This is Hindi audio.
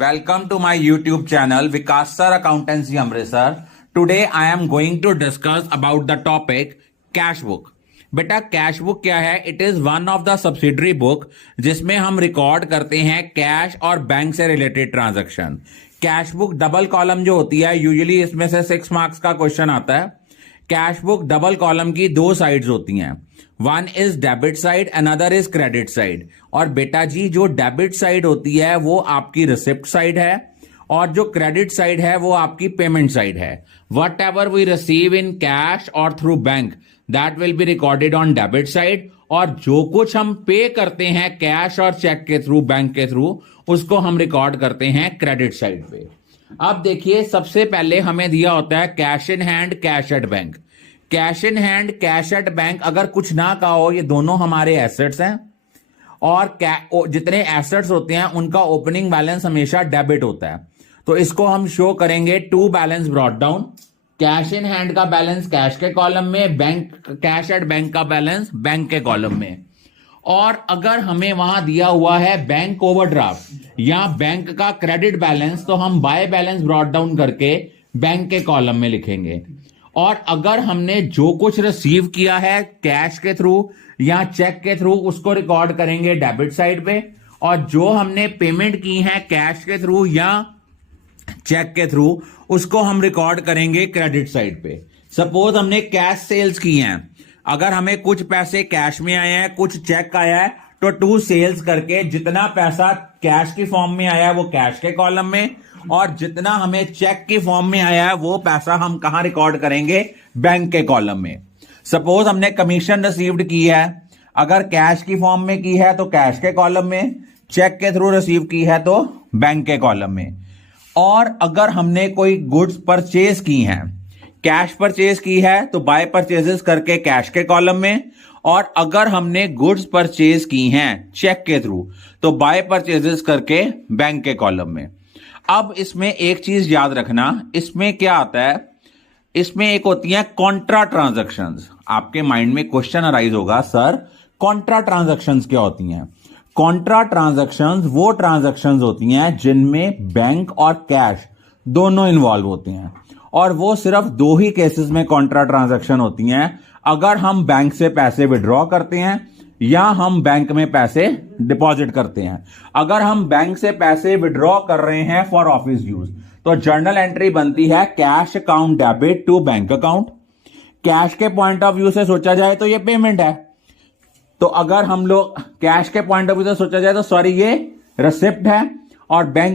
Welcome to my YouTube channel Vikas Sir Accountancy Amritsar. Today I am going to discuss about the topic cash book. बेटा कैश बुक क्या है? It is one of the subsidiary book जिसमें हम रिकॉर्ड करते हैं कैश और बैंक से related transaction. Cash book double column जो होती है, यूजुअली इसमें से 6 मार्क्स का क्वेश्चन आता है. कैश बुक डबल कॉलम की 2 साइड्स होती हैं. One is debit side, another is credit side. और बेटा जी जो डेबिट साइड होती है वो आपकी रिसिप्ट साइड है और जो क्रेडिट साइड है वो आपकी पेमेंट साइड है. Whatever we receive in cash और through bank that will be recorded on debit side, और जो कुछ हम पे करते हैं कैश और चेक के थ्रू, बैंक के थ्रू, उसको हम रिकॉर्ड करते हैं क्रेडिट साइड पे. अब देखिए, सबसे पहले हमें दिया होता है cash in hand, cash at bank. Cash in hand, cash at bank, अगर कुछ ना कहा हो, ये दोनों हमारे एसेट्स हैं और जितने एसेट्स होते हैं उनका ओपनिंग बैलेंस हमेशा डेबिट होता है. तो इसको हम शो करेंगे to balance brought down. Cash in hand का बैलेंस कैश के कॉलम में, बैंक कैश एट बैंक का बैलेंस बैंक के कॉलम में. और अगर हमें वहां दिया हुआ है बैंक ओवरड्राफ्ट या बैंक का क्रेडिट बैलेंस, तो हम बाय बैलेंस ब्रॉट डाउन करके बैंक के कॉलम में लिखेंगे. और अगर हमने जो कुछ रिसीव किया है कैश के थ्रू या चेक के थ्रू, उसको रिकॉर्ड करेंगे डेबिट साइड पे. और जो हमने पेमेंट की है कैश के थ्रू या चेक के थ्रू, उसको हम रिकॉर्ड करेंगे क्रेडिट साइड पे. सपोज हमने कैश सेल्स की हैं, अगर हमें कुछ पैसे कैश में आए हैं, कुछ चेक आया है, तो 2 सेल्स करके जितना पैसा कैश की फॉर्म में आया है वो कैश के कॉलम में, और जितना हमें चेक की फॉर्म में आया है वो पैसा हम कहां रिकॉर्ड करेंगे? बैंक के कॉलम में. सपोज हमने कमीशन रिसीव्ड की है, अगर कैश की फॉर्म में की है तो कैश के कॉलम में, चेक के थ्रू रिसीव की है तो बैंक के कॉलम में. और अगर हमने कोई गुड्स परचेज की हैं, कैश परचेज की है तो बाय परचेजेस करके कैश के कॉलम में, और अगर हमने गुड्स परचेज की हैं चेक के थ्रू तो बाय परचेजेस करके बैंक के कॉलम में. अब इसमें एक चीज याद रखना, इसमें क्या आता है, इसमें एक होती है कॉन्ट्रा ट्रांजैक्शंस. आपके माइंड में क्वेश्चन अराइज होगा, सर कॉन्ट्रा ट्रांजैक्शंस क्या होती हैं? कॉन्ट्रा ट्रांजैक्शंस वो ट्रांजैक्शंस होती हैं जिनमें बैंक और कैश दोनों इन्वॉल्व होते हैं, और वो सिर्फ 2 ही केसेस में कॉन्ट्रा ट्रांजैक्शन होती हैं. अगर हम बैंक से पैसे विड्रॉ करते हैं या हम बैंक में पैसे डिपॉजिट करते हैं. अगर हम बैंक से पैसे विड्रॉ कर रहे हैं फॉर ऑफिस यूज, तो जर्नल एंट्री बनती है cash account debit to bank account. Cash के पॉइंट ऑफ व्यू से सोचा जाए तो ये पेमेंट है, तो अगर हम लोग कैश के पॉइंट ऑफ व्यू से सोचा जाए तो सॉरी ये रिसिप्ट है, और बैंक